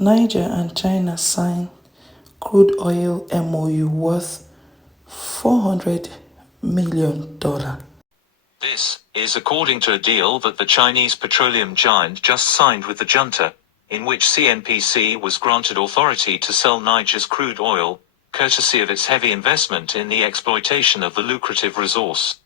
Niger and China sign crude oil MOU worth $400 million. This is according to a deal that the Chinese petroleum giant just signed with the Junta, in which CNPC was granted authority to sell Niger's crude oil, courtesy of its heavy investment in the exploitation of the lucrative resource.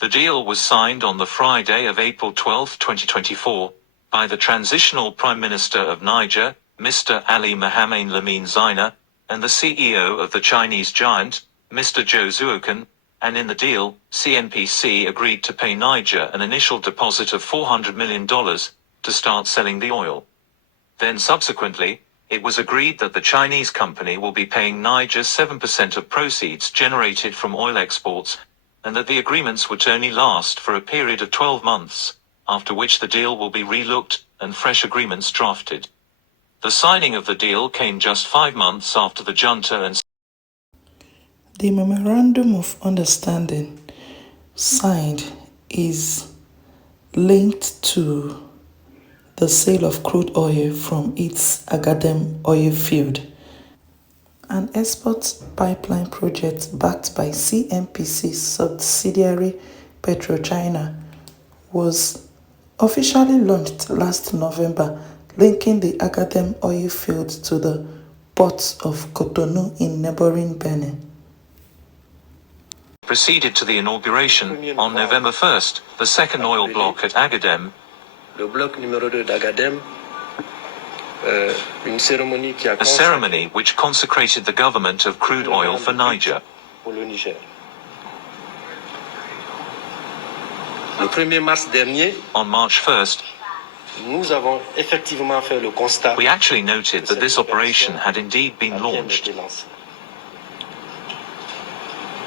The deal was signed on the Friday of April 12, 2024, by the Transitional Prime Minister of Niger, Mr. Ali Mohamed Lamine Zaina, and the CEO of the Chinese giant, Mr. Zhou Zuoken, and in the deal, CNPC agreed to pay Niger an initial deposit of $400 million to start selling the oil. Then subsequently, it was agreed that the Chinese company will be paying Niger 7% of proceeds generated from oil exports, and that the agreements would only last for a period of 12 months, after which the deal will be relooked and fresh agreements drafted. The signing of the deal came just 5 months after the Junta and the memorandum of understanding signed is linked to the sale of crude oil from its Agadem oilfield, an export pipeline project backed by CNPC subsidiary PetroChina, was officially launched last November, linking the Agadem oilfield to the port of Cotonou in neighboring Benin. Proceeded to the inauguration on November 1st, the second oil block at Agadem. Le bloc numéro 2 d'Agadem, a ceremony which consecrated the government of crude oil for Niger. pour le Niger. Le 1er mars dernier, On March 1st, nous avons effectivement fait le constat. we actually noted that this operation had indeed been launched.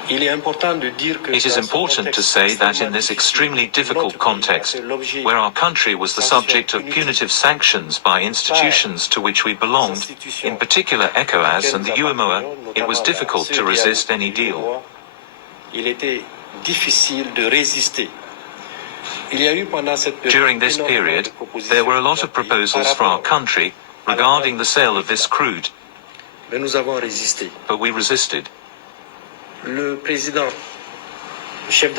It is important to say that in this extremely difficult context, where our country was the subject of punitive sanctions by institutions to which we belonged, in particular ECOWAS and the UMOA, it was difficult to resist any deal. During this period, there were a lot of proposals for our country regarding the sale of this crude, but we resisted. The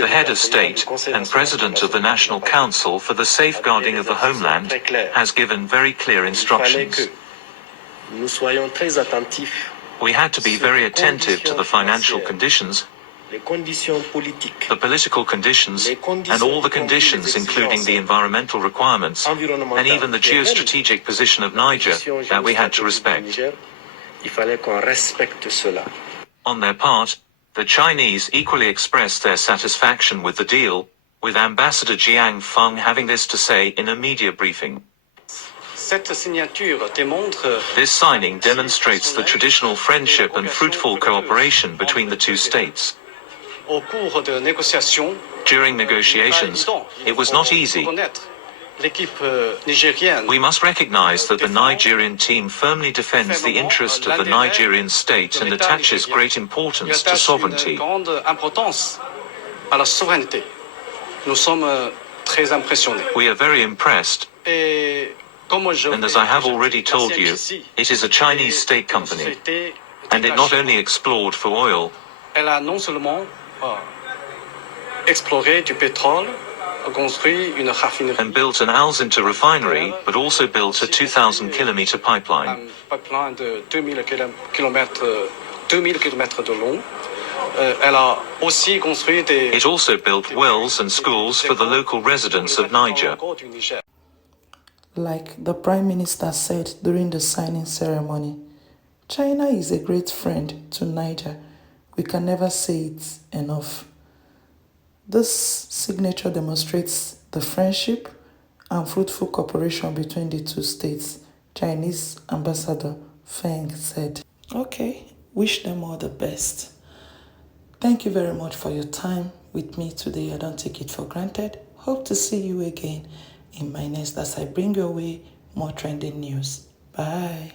head of state and president of the National Council for the Safeguarding of the Homeland has given very clear instructions. We had to be very attentive to the financial conditions, the political conditions, and all the conditions including the environmental requirements, and even the geostrategic position of Niger that we had to respect. On their part, the Chinese equally expressed their satisfaction with the deal, with Ambassador Jiang Feng having this to say in a media briefing. This signing demonstrates the traditional friendship and fruitful cooperation between the two states. During negotiations, it was not easy. We must recognize that the Nigerian team firmly defends the interest of the Nigerian state and attaches great importance to sovereignty. We are very impressed, and as I have already told you, it is a Chinese state company, and it not only explored for oil, and built an Alzinta refinery, but also built a 2,000-kilometer pipeline. It also built wells and schools for the local residents of Niger. Like the Prime Minister said during the signing ceremony, China is a great friend to Niger. We can never say it enough. This signature demonstrates the friendship and fruitful cooperation between the two states, Chinese Ambassador Feng said. Okay, wish them all the best. Thank you very much for your time with me today. I don't take it for granted. Hope to see you again in my next as I bring your way more trending news. Bye.